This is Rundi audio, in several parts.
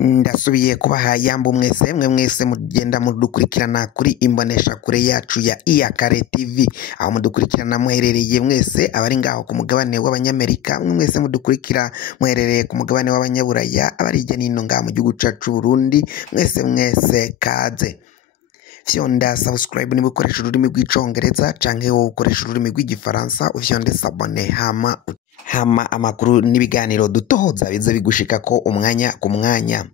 Ndasubiye kubaha yambo mwese mugenda mudukurikirana kuri imbonesha kure yacu ya Iyakare TV, aho mudukurikirana muherereye mwese abari ngaho ku mugabane w'abanyamerika, mwese mudukurikira muherereye ku mugabane w'abanyaburaya, abari hirya n'ino ngaha mu gihugu cacu Burundi, mwese kaze fyonda subscribe niba ukoresha ururimi rw'icongereza canke wowe ukoresha ururimi rw'igifaransa, ufyonde sabone hama amakuru n'ibiganiro dutohoza bize bigushika ko umwanya ku mwanya.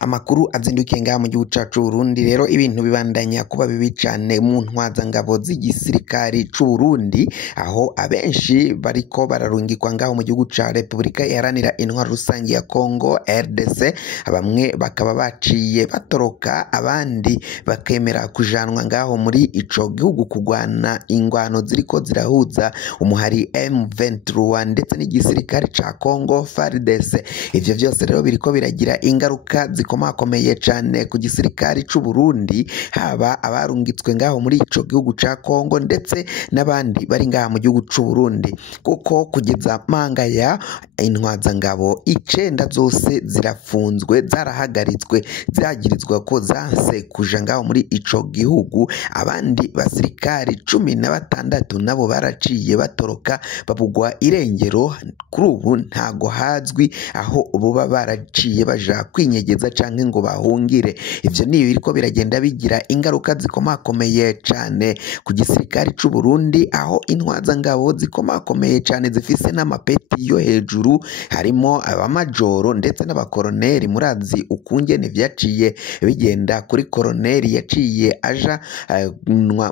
Amakuru azindukiye ngaha mu gihugu cacu Burundi, rero ibintu bibandanya kuba bibi cane mu ntwazangabo z'igisirikari c'u Burundi, aho abenshi bariko bararungikwa ngaho mu gihugu ca Repubulika Iharanira Intwaro Rusangi ya Kongo RDC, bamwe bakaba baciye batoroka, abandi bakemera kujanwa ngaho muri ico gihugu kugwana ingwano ziriko zirahuza umuhari M23 ndetse n'igisirikare ca Kongo FARDC. Ivyo vyose rero biriko biragira ingaruka zikomakomeye cane ku gisirikare c'u Burundi, haba abarungitswe ngaho muri ico gihugu ca Kongo ndetse n'abandi bari ngaha mu gihugu c'u Burundi, kuko kugeza mangaya intwazangabo 9 zose zirafunzwe, zarahagaritswe, zagirizwa ko zanse kuja ngaho muri ico gihugu. Abandi basirikari 16 nabo baraciye batoroka babugwa irengero. Kuri ubu ntago hazwi aho boba baraciye baja kwinyegeza canke ngo bahungire. Ivyo ni biriko biragenda bigira ingaruka zikomakomeye cane ku gisirikare c'u Burundi, aho intwazangabo zikomakomeye cane zifise n'amapeti yo hejuru, harimo abamajoro ndetse n'abakoroneri. Murazi ukungene vyaciye bigenda kuri koroneri yaciye aja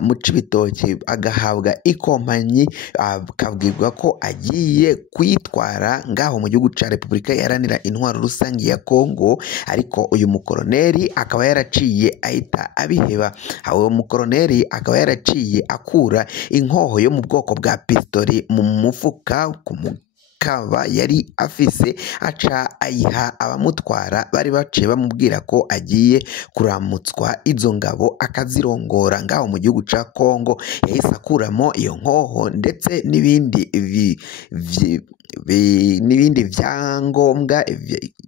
mu Cibitoke agahabwa ikompanyi, akabwirwa ko agiye kwitwara ngaho mu gihugu ca Repubulika Iharanira Intwaro Rusangi ya Kongo, ariko uyu mukoroneri akaba yaraciye ahita abiheba. Aho mukoroneri akaba yaraciye akura inkoho yo mu bwoko bwa pistoli mu mufuka kaba yari afise, aca ayiha abamutwara bari baciye bamubwira ko agiye kuramutswa izo ngabo akazirongora ngaho mu gihugu ca Kongo. Yahise akuramo iyo nkoho ndetse n'ibindi vyangombwa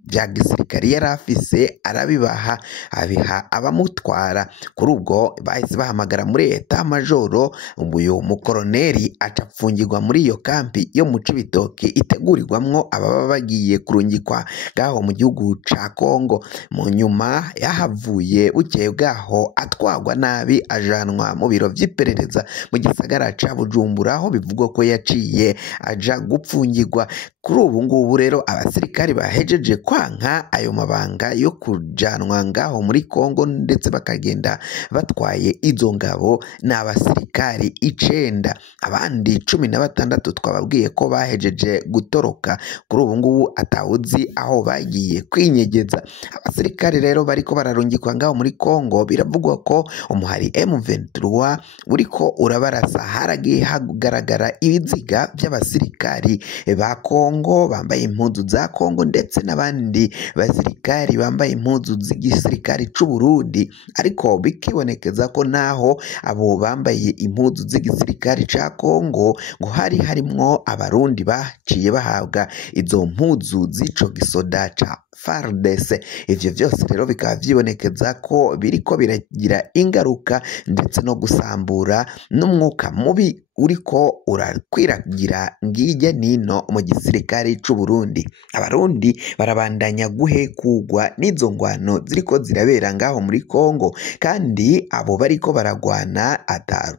vya gisirikari yari afise, arabibaha, abiha abamutwara. Kuri ubwo bahise bahamagara muri eta majoro, uyu mukoroneri acapfungirwa muri iyo kampi yo mu Cibitoke itegurirwamwo ababa bagiye kurungikwa ngaho mu gihugu ca Kongo. Mu nyuma yahavuye bukeye bwaho atwagwa nabi, ajanwa mu biro vy'iperereza mu gisagara ca Bujumbura, aho bivugwa ko yaciye aja gupfungirwa. Kuri ubu ngubu rero abasirikari bahejeje kwanka ayo mabanga yo kujanwa ngaho muri Kongo ndetse bakagenda batwaye izo ngabo, ni abasirikari 9, abandi 16 twababwiye ko bahejeje gutoroka. Kuri ubu ngubu atawuzi aho bagiye kwinyegeza. Abasirikari rero bariko bararungikwa ngaho muri Kongo, biravugwa ko umuhari M23 uriko urabarasa. Haragiye hagaragara ibiziga by'abasirikari ba Kongo bambaye impuzu za Kongo ndetse n'abandi basirikari bambaye impuzu z'igisirikari c'u Burundi, ariko bikibonekeza ko naho abo bambaye impuzu z'igisirikari ca Kongo ngo harimwo abarundi baciye bahabwa izo mpuzu z'ico gisoda ca FARDC. Ivyo vyose rero bikaba vyibonekeza ko biriko biragira ingaruka ndetse no gusambura n'umwuka mubi uriko urakwiragira ngirya nino mu gisirikare c'u Burundi. Abarundi barabandanya guhekugwa n'izo ngwano ziriko zirabera ngaho muri Kongo, kandi abo bariko baragwana ata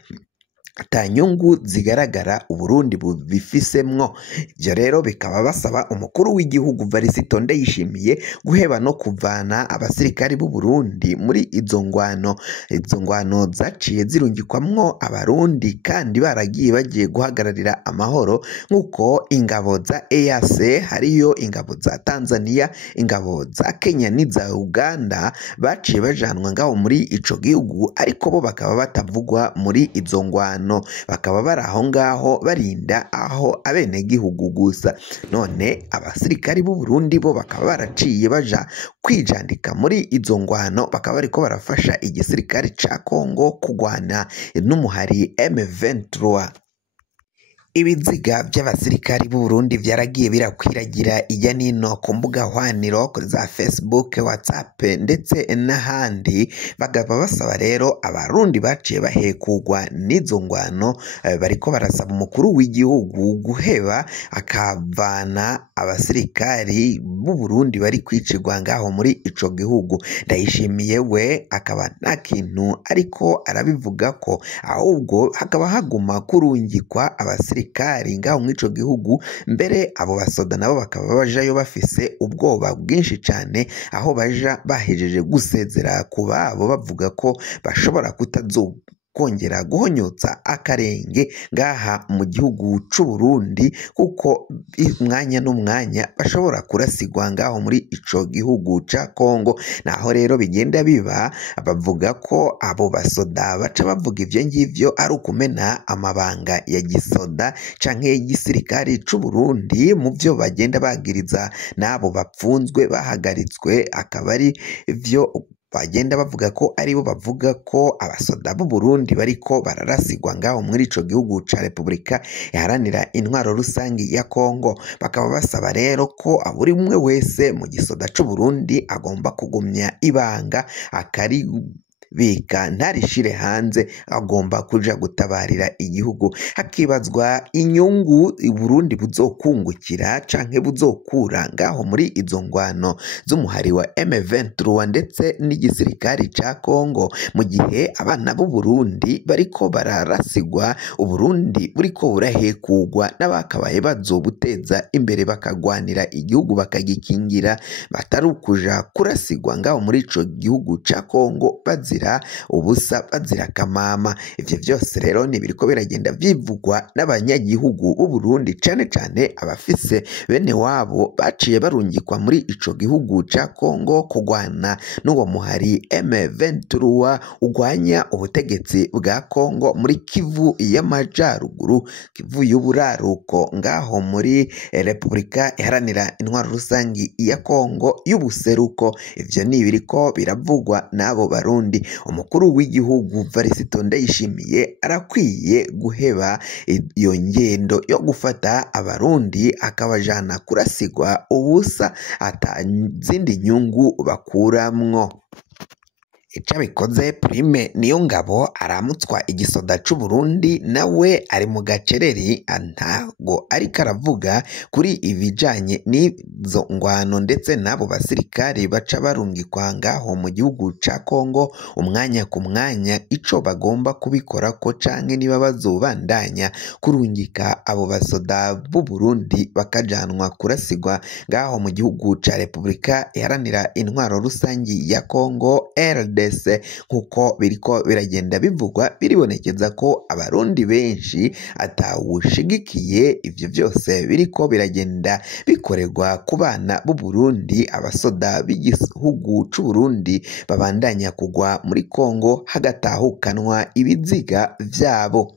nyungu zigaragara Uburundi bubifisemwo. Ivyo rero bikaba basaba umukuru w'igihugu Varisito Ndayishimiye guheba no kuvana abasirikari b'u Burundi muri izo ngwano zaciye zirungikwamwo abarundi, kandi baragiye bagiye guhagararira amahoro, nk'uko ingabo za EAC, hariyo ingabo za Tanzania, ingabo za Kenya n'iza Uganda baciye bajanwa ngaho muri ico gihugu, ariko bo bakaba batavugwa muri izo ngwano, bakaba bari aho ngaho barinda aho abenegihugu gusa. None abasirikari b'u Burundi bo bakaba baraciye baja kwijandika muri izo ngwano, bakaba bariko barafasha igisirikare ca Kongo kugwana n'umuhari M23. Ibiziga by'abasirikari b'u Burundi byaragiye birakwiragira ijya nino ku mbuga hwaniro kuri za Facebook, WhatsApp ndetse n'ahandi, bagaba basaba rero abarundi baciye bahekugwa n'izo ngwano, bariko barasaba umukuru w'igihugu guheba akavana abasirikari b'u Burundi bari kwicirwa ngaho muri ico gihugu. Ndayishimiye we akaba nta kintu ariko arabivuga ko, ahubwo hakaba haguma kurungikwa abasirikari ngaho mw'ico gihugu. Mbere abo basoda nabo bakaba bajayo bafise ubwoba bwinshi cane, aho baja bahejeje gusezera ku babo bavuga ko bashobora kongera guhonyotsa akarenge ngaha mu gihugu c'u Burundi, kuko umwanya n'umwanya bashobora kurasigwa ngaho muri ico gihugu ca Kongo. Naho rero bigenda biba, bavuga ko abo basoda baca bavuga ivyo ngivyo ari ukumena amabanga ya gisoda canke y'igisirikari c'u Burundi mu vyo bagenda bagiriza n'abo bapfunzwe bahagaritswe, akaba ari vyo bagenda bavuga ko aribo bavuga ko abasoda b'u Burundi bariko bararasigwa ngaho muri ico gihugu ca Repubulika iharanira intwaro rusangi ya Kongo. Bakaba basaba rero ko buri umwe wese mu gisoda c'u Burundi agomba kugumya ibanga bika ntarishire hanze, agomba kuja gutabarira igihugu. Hakibazwa inyungu Burundi buzokungukira canke buzokura ngaho muri izo ngwano z'umuhari wa M23 ndetse n'igisirikari ca Kongo, mu gihe abana b'u Burundi bariko bararasigwa, Uburundi buriko burahekugwa n'abakabaye bazobuteza imbere bakagwanira igihugu bakagikingira, batari ukuja kurasigwa ngaho muri ico gihugu ca Kongo bazira ubusa, bazira kamama. Ivyo vyose rero ni biriko biragenda vyivugwa n'abanyagihugu b'u Burundi, cane cane abafise bene wabo baciye barungikwa muri ico gihugu ca Kongo kugwana n'uwo muhari M23 ugwanya ubutegetsi bwa Kongo muri Kivu y'Amajaruguru, Kivu y'Uburaruko, ngaho muri Repubulika iharanira intwaro rusangi ya Kongo y'Ubuseruko. Ivyo ni biriko biravugwa n'abo Barundi. Umukuru w'igihugu Varisito Ndayishimiye arakwiye guheba iyo ngendo yo gufata abarundi akabajana kurasigwa ubusa atazindi nyungu bakuramwo. Icabikoze Prime Niyongabo aramutswa igisoda c'u Burundi, nawe ari mu gacereri, ntago ariko aravuga kuri ibijanye n'izo ngwano ndetse n'abo basirikari baca barungikwa ngaho mu gihugu ca Kongo umwanya ku mwanya, ico bagomba kubikora ko canke niba bazobandanya kurungika abo basoda b'u Burundi bakajanwa kurasigwa ngaho mu gihugu ca Repubulika iharanira intwaro rusangi ya Kongo RDC. Nkuko biriko biragenda bivugwa, biribonekeza ko abarundi benshi atawushigikiye ivyo vyose biriko biragenda bikorerwa ku bana b'u Burundi. Abasoda b'igihugu c'u Burundi babandanya kugwa muri Kongo, hagatahukanwa ibiziga vyabo.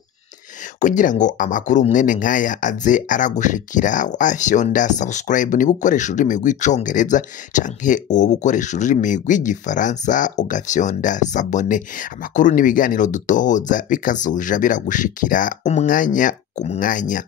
Kugira ngo amakuru mwene nkaya aze aragushikira, wafyonda subscribe niba ukoresha ururimi rw'icongereza canke uwo bukoresha ururimi rw'igifaransa ugafyonda sabone. Amakuru n'ibiganiro dutohoza bikazoja biragushikira umwanya ku mwanya.